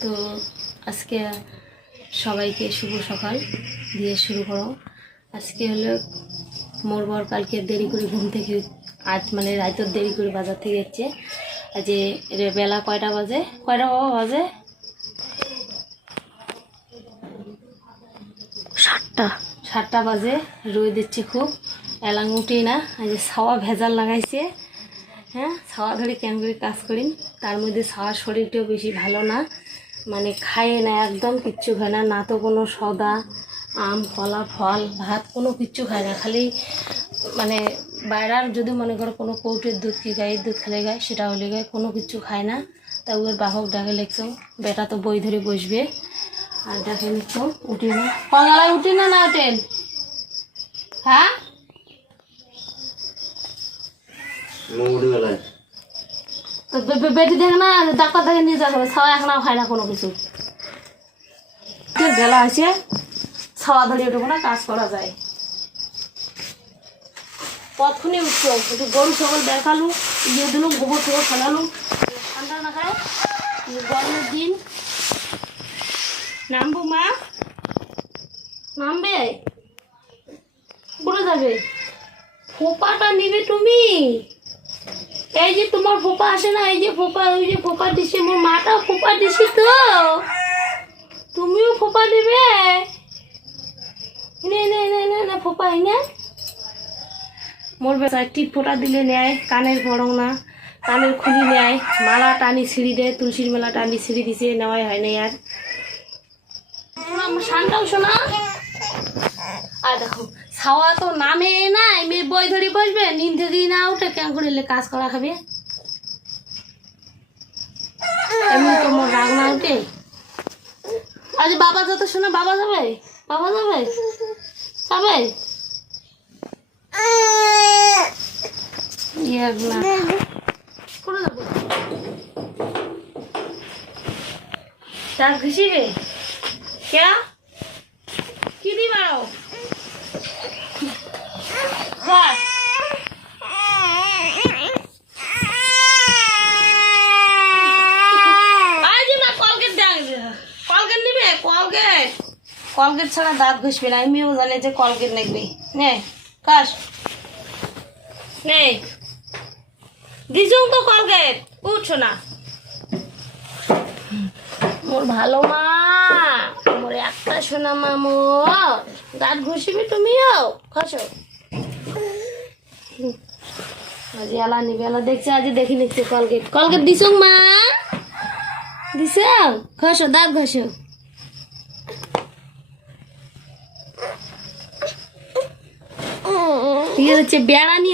তো আজকে সবাইকে শুভ সকাল দিয়ে শুরু করো। আজকে হলো মোর বর কালকে দেরি করে ঘুম থেকে আজ মানে রাতের দেরি করে বাজার থেকে যাচ্ছে। আজ বেলা কয়টা বাজে বাবা বাজে 7টা বাজে। রোদ দিচ্ছে খুব, এলাং উঠি না। আজ ছাওয়া ভেজাল লাগাইছে। হ্যাঁ, ছাওয়া ধরে কেন করে কাজ করি। তার মধ্যে ছাওয়ার শরীরটাও বেশি ভালো না, মানে খায় না, একদম কিচ্ছু খায় না। না তো কোনো সদা আম কলা ফল ভাত কোনো কিচ্ছু খায় না, খালি মানে বাইরের যদি মনে করো কোনো কৌটের দুধ কি গায়ের দুধ খেলে গায় সেটা হলে গায়ে, কোনো কিছু খায় না। তা ওর বাহক ডাকে লেগছ, বেটা তো বই ধরে বসবে আর ডাকে নিচ্ছ উঠি না। কঙ্গালায় উঠি না না ওঠেন? হ্যাঁ তো বেটি দেখ না, ডাক্তার দেখে নিয়ে যাওয়া যাবে। ছাওয়া এখনও খায় না কোনো কিছু। বেলা আছে, ছাওয়া ধরিয়ে উঠবো না, কাজ করা যায়। কতক্ষণে উঠছো, একটু গরু ছাগল দেখালু, ইয়ে দিলু, গোবর টোবর ফেলালু। ঠান্ডা না খায়, গরমের দিন। নামবো মা? নামবে? কোথায় যাবে? ফোপাটা নিবে তুমি? এই যে তোমার ফোপা আসে না, এই যে ফোপা, ওই যে ফোপা দিছে, মোর মাটা ফোপা দিছি তো, তুমিও ফোপা দিবে? নে নে নে নে না ফোপা এনে মোর বেচায় টিপ ফোটা দিলে নেয়, কানের বরং না, কানের খুলি নেয়, মালা টানি ছিঁড়ি দেয়, তুলসীর মালা টানি ছিঁড়ি দিছে, নেওয়াই হয় না। আর আমার শানটাও শোনা। আর দেখো ছাওয়া তো নামে না, মেয়ে বই ধরে বসবে, নিন থেকেই না উঠে কেন করিলে কাজ করা খাবে। এমনি তো মোর রাগ না উঠে। আজ বাবা যত শোনা, বাবা যাবে, বাবা যাবে, যাবে ডাক ঘুষিবে কে কি দিবাও? কলগেট ছাড়া দাঁত ঘষবে না, আমিও জানি যে কলগেট নেবে। নে কাশ নেই দিছুম তো কলগেট, উঠছো না। মোর ভালো মা, মোর একটা সোনা মা, মোর দাঁত ঘষিবে তুমিও খসো। আজ এলা নিবে, এলা দেখছে, আজ দেখি নিচ্ছে কলগেট। কলগেট দিছুম মা, দিছ খসো, দাঁত ঘষো। ইয়ে হচ্ছে বেড়ানি।